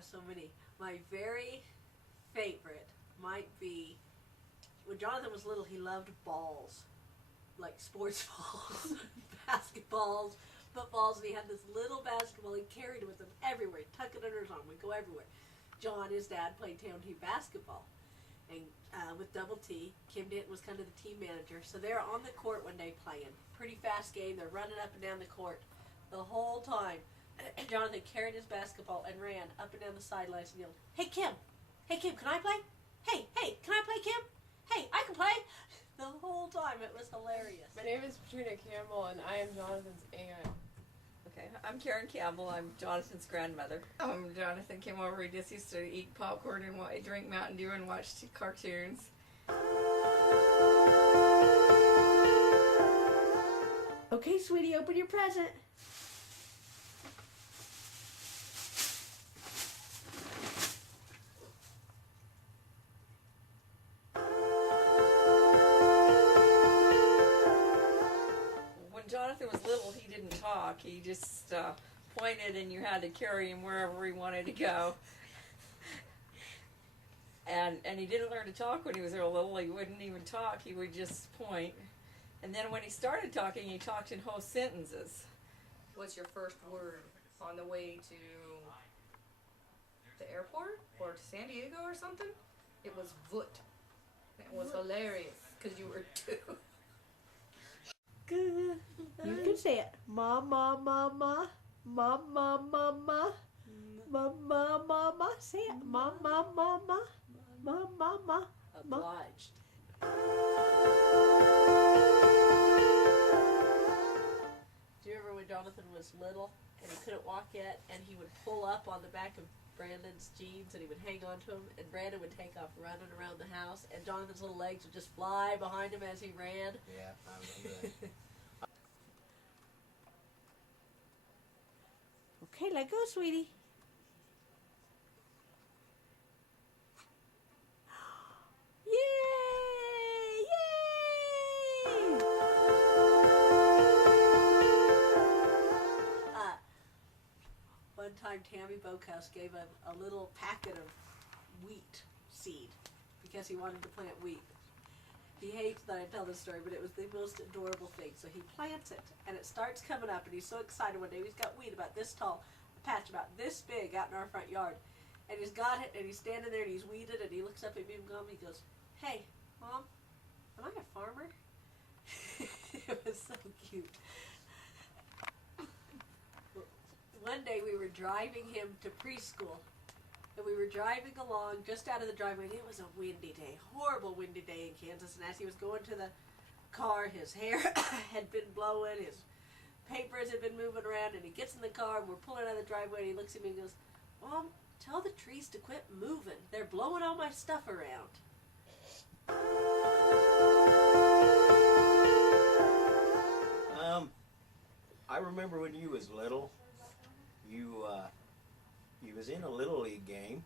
have so many. My very favorite might be, when Jonathan was little, he loved balls. Like sports balls, basketballs, footballs, and he had this little basketball. He carried it with him everywhere. He'd tuck it under his arm. We'd go everywhere. John, his dad, played town team basketball. And with Double T, Kim Denton was kind of the team manager. So they're on the court one day playing. Pretty fast game. They're running up and down the court the whole time. Jonathan carried his basketball and ran up and down the sidelines and yelled, "Hey, Kim! Hey, Kim, can I play? Hey, can I play, Kim? Hey, I can play!" The whole time. It was hilarious. My name is Patrina Campbell, and I am Jonathan's aunt. Okay, I'm Karen Campbell. I'm Jonathan's grandmother. Jonathan came over. He just used to eat popcorn and drink Mountain Dew and watch cartoons. Okay, sweetie, open your present. Jonathan was little, he didn't talk. He just pointed, and you had to carry him wherever he wanted to go. And he didn't learn to talk when he was real little. He wouldn't even talk. He would just point. And then when he started talking, he talked in whole sentences. What's your first word on the way to the airport or to San Diego or something? It was "voot." It was hilarious because you were 2. You can say it. Mama, mama, mama, mama, mama, mama. Say it. Mama, mama, mama, mama. Obliged. Do you remember when Jonathan was little and he couldn't walk yet, and he would pull up on the back of Brandon's jeans and he would hang on to him, and Brandon would take off running around the house, and Jonathan's little legs would just fly behind him as he ran? Yeah, I remember that. Okay, let go, sweetie. Yay! Yay! One time Tammy Boakhouse gave a little packet of wheat seed because he wanted to plant wheat. He hates that I tell this story, but it was the most adorable thing. So he plants it, and it starts coming up, and he's so excited one day. He's got wheat about this tall, a patch about this big out in our front yard. And he's got it, and he's standing there, and he's weeded, and he looks up at me and he goes, "Hey, Mom, am I a farmer?" It was so cute. One day we were driving him to preschool. And we were driving along just out of the driveway, and it was a windy day, horrible windy day in Kansas. And as he was going to the car, his hair had been blowing, his papers had been moving around, and he gets in the car, and we're pulling out of the driveway, and he looks at me and goes, "Mom, tell the trees to quit moving. They're blowing all my stuff around." I remember when you was little, you was in a Little League game.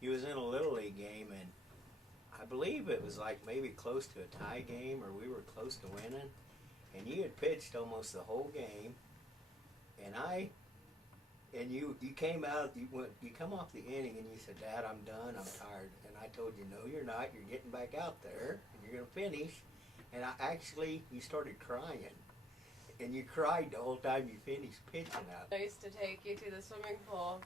You was in a Little League game, and I believe it was like maybe close to a tie game, or we were close to winning, and you had pitched almost the whole game, and you came out, you come off the inning, and you said, "Dad, I'm done, I'm tired." And I told you, "No, you're not, you're getting back out there, and you're going to finish." And you started crying. And you cried the whole time you finished pitching out. I used to take you to the swimming pool,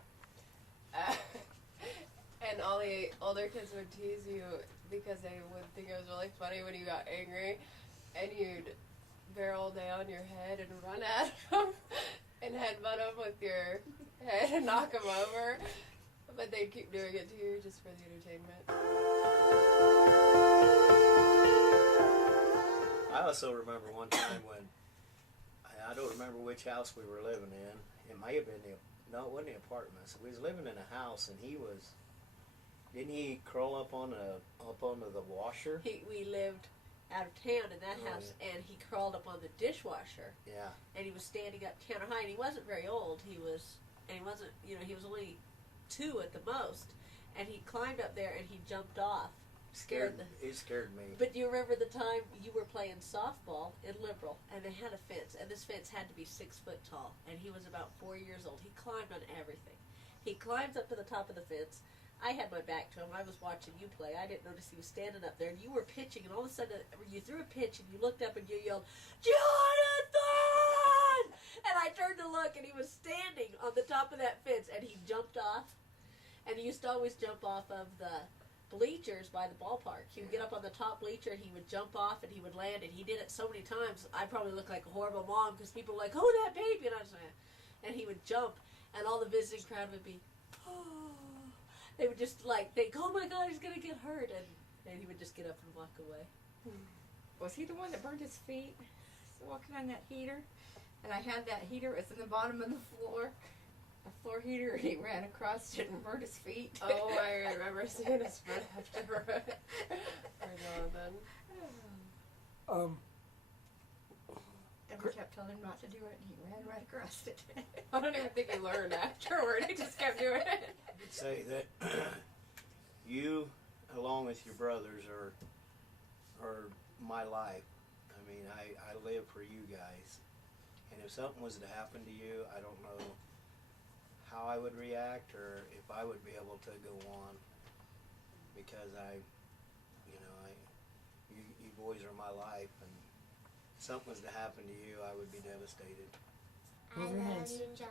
and all the older kids would tease you because they would think it was really funny when you got angry, and you'd barrel down your head and run at them and headbutt them with your head and knock them over. But they'd keep doing it to you just for the entertainment. I also remember one time when, I don't remember which house we were living in. It may have been no, it wasn't the apartments. We was living in a house, and didn't he crawl up onto the washer? We lived out of town in that house, yeah. and he crawled up on the dishwasher. Yeah. And he was standing up counter high, and he wasn't very old. He was only 2 at the most, and he climbed up there and he jumped off. It scared me. But do you remember the time you were playing softball in Liberal, and they had a fence, and this fence had to be 6 foot tall, and he was about 4 years old. He climbed on everything, He climbs up to the top of the fence. I had my back to him. I was watching you play. I didn't notice he was standing up there. And you were pitching, and all of a sudden you threw a pitch, and you looked up and you yelled, Jonathan! And I turned to look, and he was standing on the top of that fence, and he jumped off. And he used to always jump off of the bleachers by the ballpark. He would get up on the top bleacher, and he would jump off, and he would land. And he did it so many times, I probably looked like a horrible mom, because people were like, oh, that baby! And I was like, and he would jump, and all the visiting crowd would be, oh. They would just think, oh my God, he's going to get hurt. And he would just get up and walk away. Was he the one that burned his feet walking on that heater? And I had that heater, it was in the bottom of the floor, a floor heater, and he ran across it and burned his feet. Oh, I remember seeing his friend afterward. For Jonathan. And we kept telling him not to do it, and he ran right across it. I don't even think he learned afterward. He just kept doing it. I'd say that you, along with your brothers, are my life. I mean, I live for you guys. And if something was to happen to you, I don't know how I would react or if I would be able to go on. Because you boys are my life, and if something was to happen to you, I would be devastated. I love you, John.